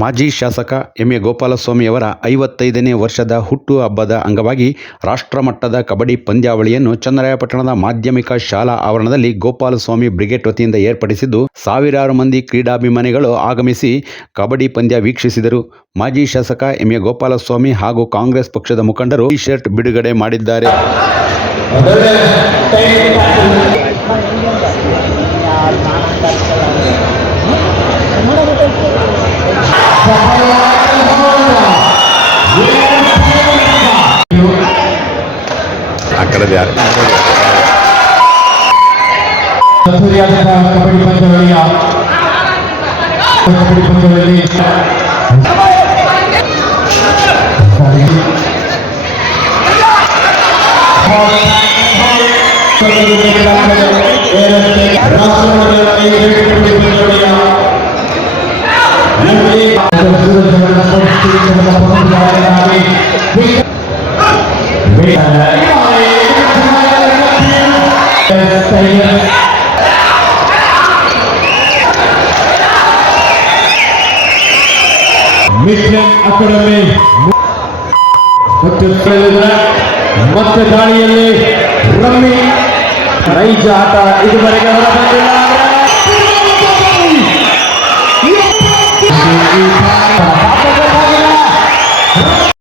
ಮಾಜಿ ಶಾಸಕ M A ಗೋಪಾಲಸ್ವಾಮಿಯವರ ಐವತ್ತೈದನೇ ವರ್ಷದ ಹುಟ್ಟು ಹಬ್ಬದ ಅಂಗವಾಗಿ ರಾಷ್ಟ್ರಮಟ್ಟದ ಕಬಡ್ಡಿ ಪಂದ್ಯಾವಳಿಯನ್ನು ಚನ್ನರಾಯಪಟ್ಟಣದ ಮಾಧ್ಯಮಿಕ ಶಾಲಾ ಆವರಣದಲ್ಲಿ ಗೋಪಾಲಸ್ವಾಮಿ ಬ್ರಿಗೇಡ್ ವತಿಯಿಂದ ಏರ್ಪಡಿಸಿದ್ದು, ಸಾವಿರಾರು ಮಂದಿ ಕ್ರೀಡಾಭಿಮಾನಿಗಳು ಆಗಮಿಸಿ ಕಬಡ್ಡಿ ಪಂದ್ಯ ವೀಕ್ಷಿಸಿದರು. ಮಾಜಿ ಶಾಸಕ ಎಂ ಎ ಗೋಪಾಲಸ್ವಾಮಿ ಹಾಗೂ ಕಾಂಗ್ರೆಸ್ ಪಕ್ಷದ ಮುಖಂಡರು ಟಿ ಶರ್ಟ್ ಬಿಡುಗಡೆ ಮಾಡಿದ್ದಾರೆ. ಆ ಕಡೆದು ಯಾರು ಅದ್ದೂರಿಯಾದಂತಹ ಕಬಡ್ಡಿ ಪಂದ್ಯಾವಳಿಯ ಕಬಡ್ಡಿ ಪಂದ್ಯಾವಳಿಯಲ್ಲಿ Yes, ಮಿಡ್ಲ್ಯಾಂಡ್ ಅಕಾಡೆಮಿ ಮತ್ತು ಕೇಳಿದ್ರೆ ಮತ್ತೆ ದಾಳಿಯಲ್ಲಿ ರಮ್ಮಿ ನೈಜ ಆಟ ಇದುವರೆಗೆ ಹೊರಬಂದಿದೆ.